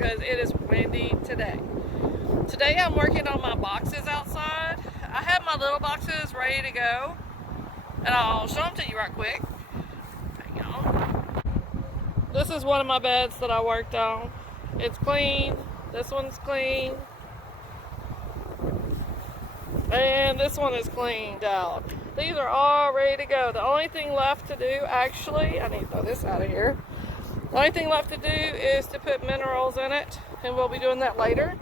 because it is windy today. Today I'm working on my boxes outside. I have my little boxes ready to go, and I'll show them to you right quick. Hang on. This is one of my beds that I worked on. It's clean. This one's clean. And this one is cleaned out. These are all ready to go. The only thing left to do, actually, I need to throw this out of here. The only thing left to do is to put minerals in it, and we'll be doing that later.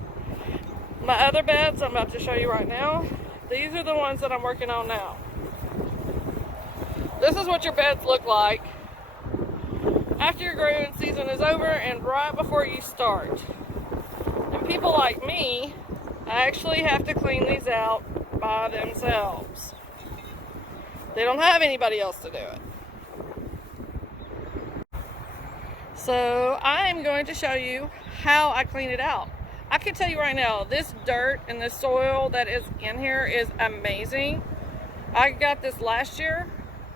My other beds I'm about to show you right now. These are the ones that I'm working on now. This is what your beds look like after your growing season is over and right before you start. And people like me actually have to clean these out by themselves. They don't have anybody else to do it. So I'm going to show you how I clean it out. I can tell you right now, this dirt and this soil that is in here is amazing. I got this last year.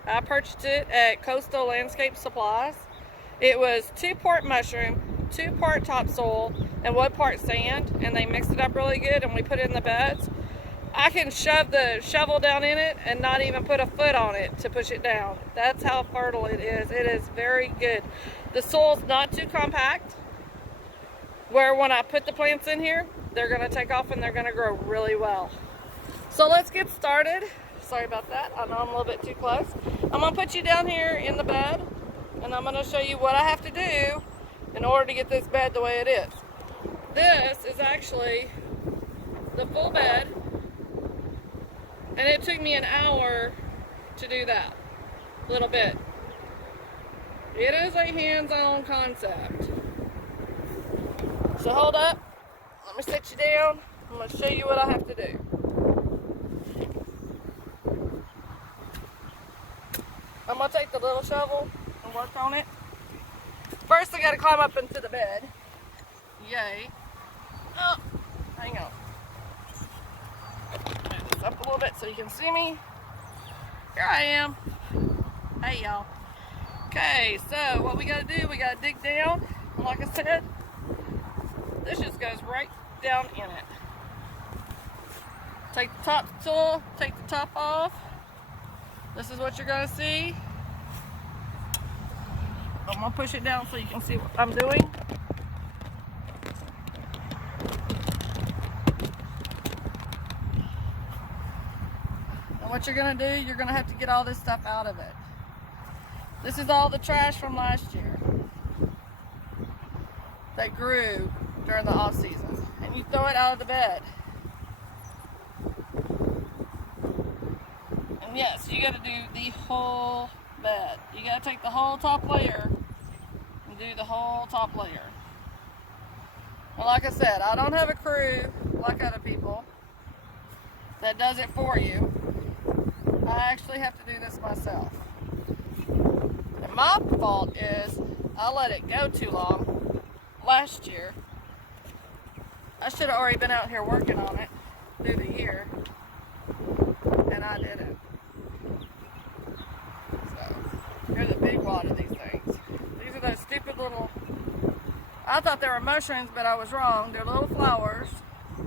I purchased it at Coastal Landscape Supplies. It was 2 part mushroom, 2 part topsoil, and 1 part sand, and they mixed it up really good and we put it in the beds. I can shove the shovel down in it and not even put a foot on it to push it down. That's how fertile it is. It is very good. The soil's not too compact, where when I put the plants in here, they're going to take off and they're going to grow really well. So let's get started. Sorry about that. I know I'm a little bit too close. I'm going to put you down here in the bed, and I'm going to show you what I have to do in order to get this bed the way it is. This is actually the full bed, and it took me an hour to do that little bit. It is a hands-on concept. So hold up, let me sit you down. I'm going to show you what I have to do. I'm going to take the little shovel and work on it. First I got to climb up into the bed. Yay. Oh, hang on. Move this up a little bit so you can see me. Here I am. Hey y'all. Okay, so what we got to do, we got to dig down. And like I said, this just goes right down in it. Take the top tool, take the top off. This is what you're going to see. I'm going to push it down so you can see what I'm doing. And what you're going to do, you're going to have to get all this stuff out of it. This is all the trash from last year that grew during the off season, and you throw it out of the bed. And yes, you got to do the whole bed. You got to take the whole top layer and do the whole top layer. Well, like I said, I don't have a crew like other people that does it for you. I actually have to do this myself. And my fault is I let it go too long last year. I should have already been out here working on it through the year, and I didn't. So, here's a big wad of these things. These are those stupid little, I thought they were mushrooms, but I was wrong. They're little flowers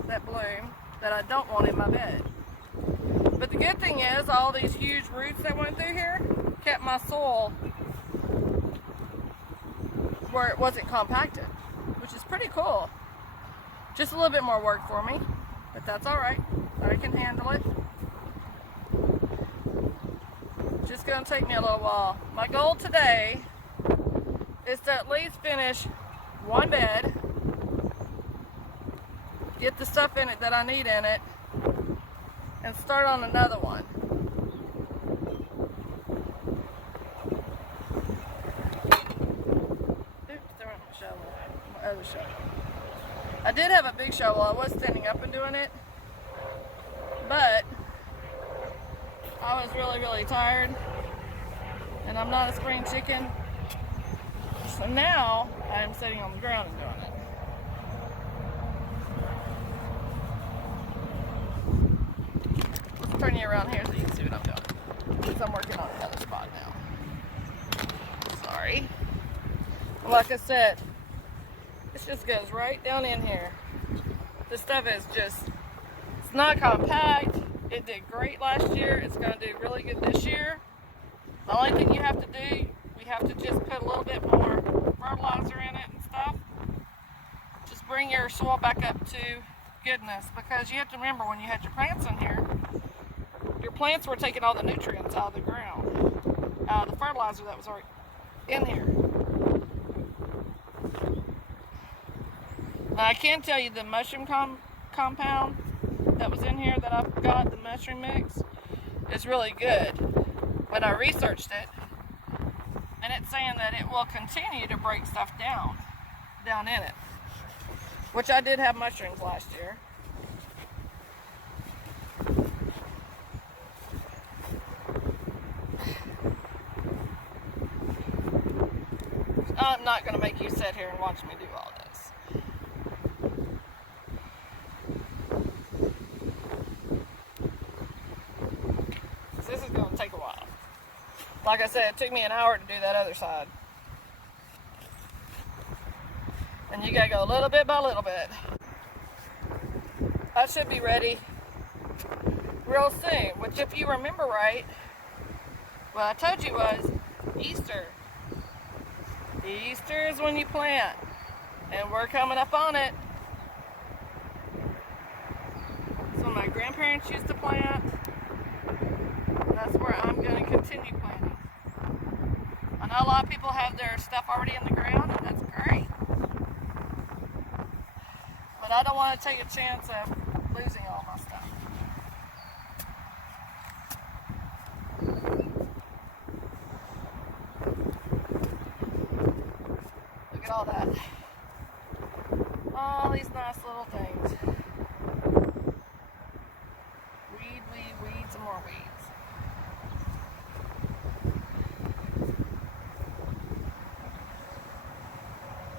that bloom that I don't want in my bed. But the good thing is, all these huge roots that went through here kept my soil where it wasn't compacted, which is pretty cool. Just a little bit more work for me, but that's all right. I can handle it. Just gonna take me a little while. My goal today is to at least finish one bed, get the stuff in it that I need in it, and start on another one. Oops, there went my shovel. My other shovel. I did have a big shovel. I was standing up and doing it, but I was really tired, and I'm not a spring chicken, so now I am sitting on the ground and doing it. Let's turn you around here so you can see what I'm doing, because I'm working on another spot now. Sorry. Like I said, This just goes right down in here. This stuff is just, it's not compact. It did great last year. It's going to do really good this year. The only thing you have to do, we have to just put a little bit more fertilizer in it and stuff. Just bring your soil back up to goodness, because you have to remember when you had your plants in here, your plants were taking all the nutrients out of the ground, out of the fertilizer that was already in here. Now I can tell you the mushroom compound that was in here that I've got, the mushroom mix, is really good. But I researched it, and it's saying that it will continue to break stuff down in it. Which I did have mushrooms last year. I'm not going to make you sit here and watch me do all this. So this is going to take a while. Like I said, it took me an hour to do that other side. And you gotta go little bit by little bit. I should be ready real soon, which if you remember right, what I told you was Easter. Easter is when you plant, and we're coming up on it. So my grandparents used to plant, and that's where I'm going to continue planting. I know a lot of people have their stuff already in the ground, and that's great. But I don't want to take a chance of losing all my stuff. Look at all that. All these nice little things. Weed, some more weeds.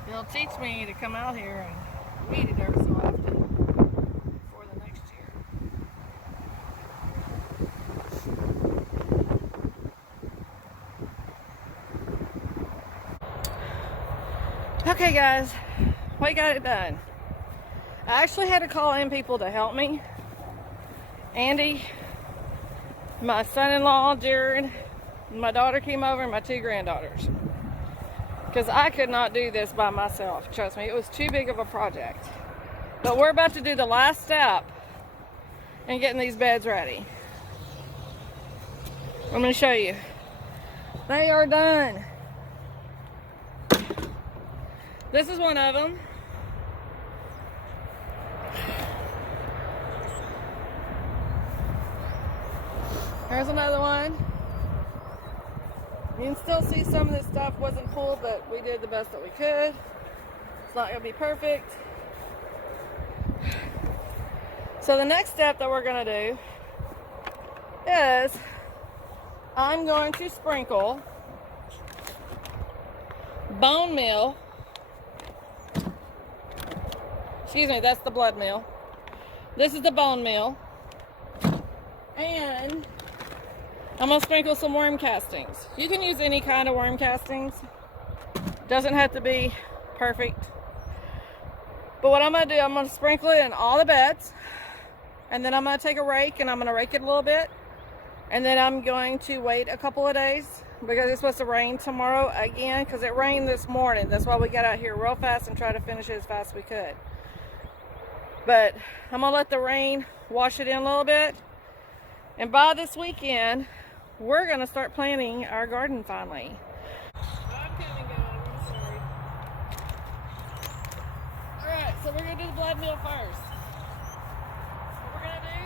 It'll teach me to come out here and weed it every so often for the next year. Okay guys, we got it done. I actually had to call in people to help me. Andy, my son-in-law, Jared, my daughter came over, and my two granddaughters. Because I could not do this by myself, trust me, it was too big of a project. But we're about to do the last step in getting these beds ready. I'm going to show you. They are done. This is one of them. Here's another one. You can still see some of this stuff wasn't pulled, but we did the best that we could. It's not going to be perfect. So the next step that we're going to do is I'm going to sprinkle bone meal. Excuse me, that's the blood meal. This is the bone meal. And I'm going to sprinkle some worm castings. You can use any kind of worm castings. Doesn't have to be perfect. But what I'm going to do, I'm going to sprinkle it in all the beds. And then I'm going to take a rake and I'm going to rake it a little bit. And then I'm going to wait a couple of days because it's supposed to rain tomorrow again, because it rained this morning. That's why we got out here real fast and tried to finish it as fast as we could. But I'm going to let the rain wash it in a little bit. And by this weekend, we're going to start planting our garden finally. I'm coming, guys. I'm sorry. Alright, so we're going to do the blood meal first. What we're going to do,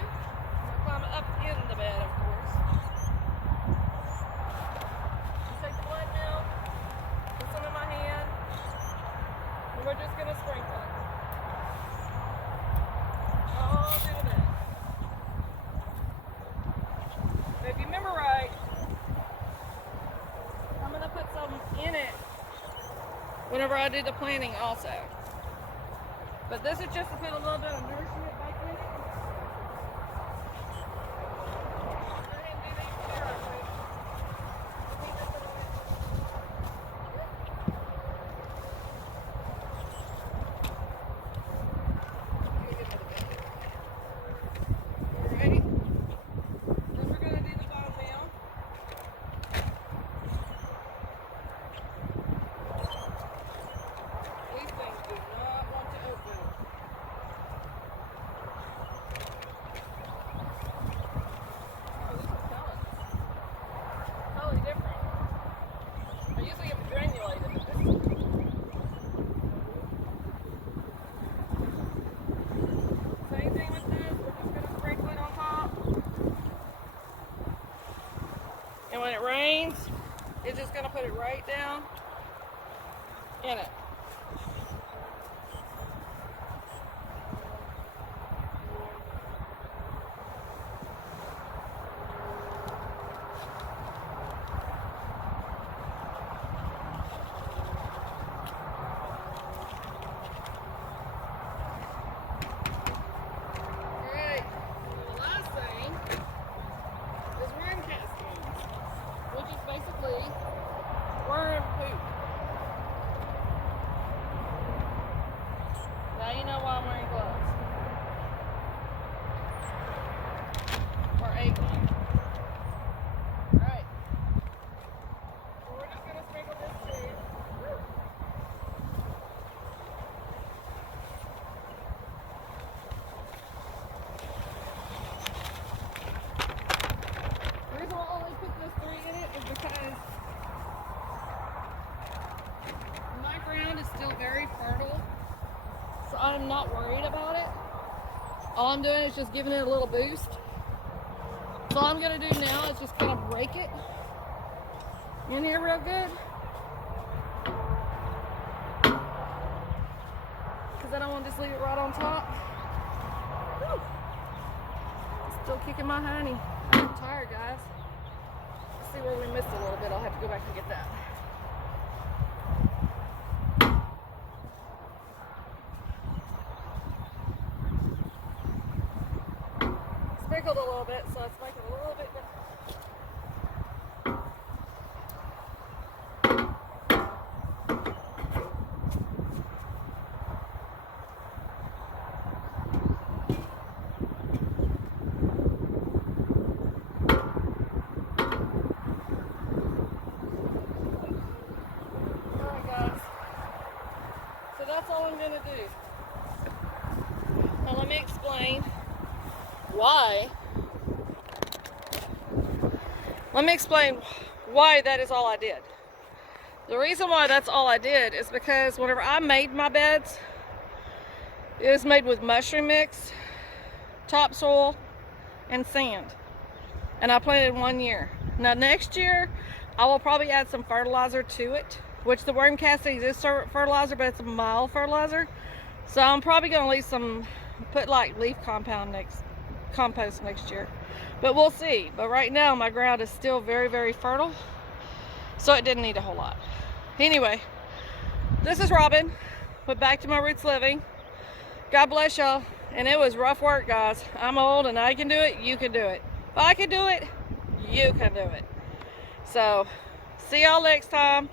we're going to climb up in the bed, of course. Just take the blood meal, put some in my hand, and we're just going to sprinkle it. All through the bed. If you remember right, I'm going to put some in it whenever I do the planting also. But this is just to put a little bit of nourishment back in it. Go ahead and do these two real quick. Clean this a little bit. when it rains, it's just gonna put it right down in it. Worm poop. Now you know why I'm wearing gloves. Or a glove. Alright. So we're just going to sprinkle this too. The reason why I only put those 3 in it is because my ground is still very fertile, so I'm not worried about it. All I'm doing is just giving it a little boost. So all I'm going to do now is just kind of rake it in here real good, because I don't want to just leave it right on top. Woo. Still kicking my honey. I'm tired, guys. Let's see where we missed a little bit. I'll have to go back and get that. Sprinkled a little bit, so it's making a little bit different. Alright guys, so that's all I'm going to do. Now let me explain why. Let me explain why that is all I did. The reason why that's all I did is because whenever I made my beds, it was made with mushroom mix, topsoil, and sand. And I planted 1 year. Now next year, I will probably add some fertilizer to it, which the worm castings is fertilizer, but it's a mild fertilizer. So I'm probably going to leave some, put like leaf compost next year, but we'll see. But right now my ground is still very, very fertile, so it didn't need a whole lot. Anyway, this is Robin with Back to My Roots Living. God bless y'all. And it was rough work, guys. I'm old and I can do it. You can do it. If I can do it, you can do it. So see y'all next time.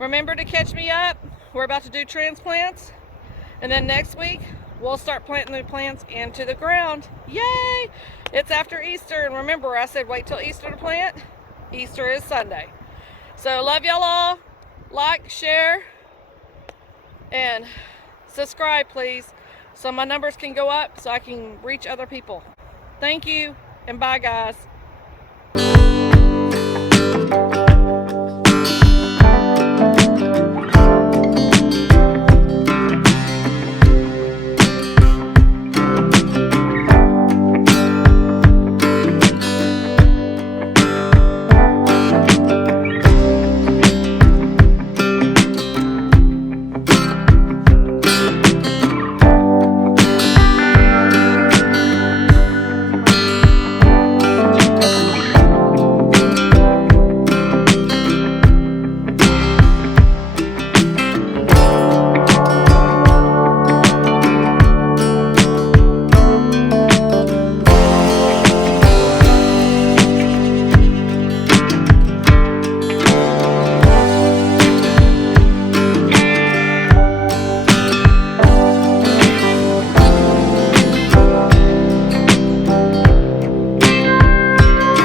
Remember to catch me up. We're about to do transplants, and then next week we'll start planting the plants into the ground. Yay! It's after Easter, and remember I said wait till Easter to plant. Easter is Sunday. So love y'all all. Like, share, and subscribe please, so my numbers can go up so I can reach other people. Thank you, and bye guys.